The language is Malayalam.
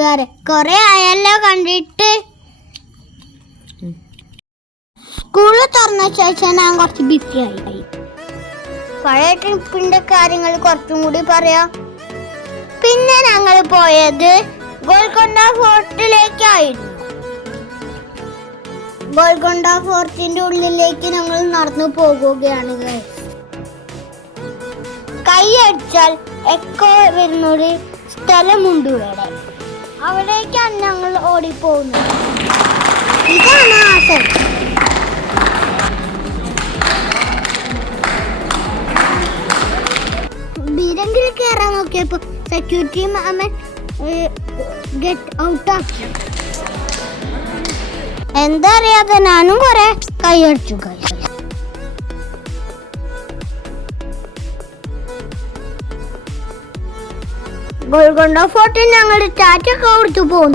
കൂട്ടുകാരെ, കൊറേ ആയല്ലോ കണ്ടിട്ട്. സ്കൂള് തുറന്ന ശേഷം ഞാൻ കുറച്ച് ബിസിയായി. പഴയ ട്രിപ്പിന്റെ കാര്യങ്ങൾ കുറച്ചും കൂടി പറയാം. പിന്നെ ഞങ്ങൾ പോയത് ഗോൽക്കൊണ്ട ഫോർട്ടിലേക്കായിരുന്നു. ഗോൽക്കൊണ്ട ഫോർട്ടിന്റെ ഉള്ളിലേക്ക് ഞങ്ങൾ നടന്നു പോകുകയാണ്. കൈയടിച്ചാൽ എക്കോ വരുന്നൊരു സ്ഥലമുണ്ട് ഇവിടെ. അവിടേക്കാണ് ഞങ്ങൾ ഓടിപ്പോകുന്നത്. ഇതാണ് ആ സ്ഥലം. ബീരെങ്കിൽ കയറാൻ നോക്കിയപ്പോ സെക്യൂരിറ്റി മാമൻ ഗെറ്റ് ഔട്ട് ആക്കി. എന്താ അറിയാതെ ഞാനും കുറെ കൈയടിച്ചു. ഗോൽക്കൊണ്ട ഫോർട്ടിൽ ഞങ്ങൾ ടാറ്റ കൊടുത്തു പോകുന്നു.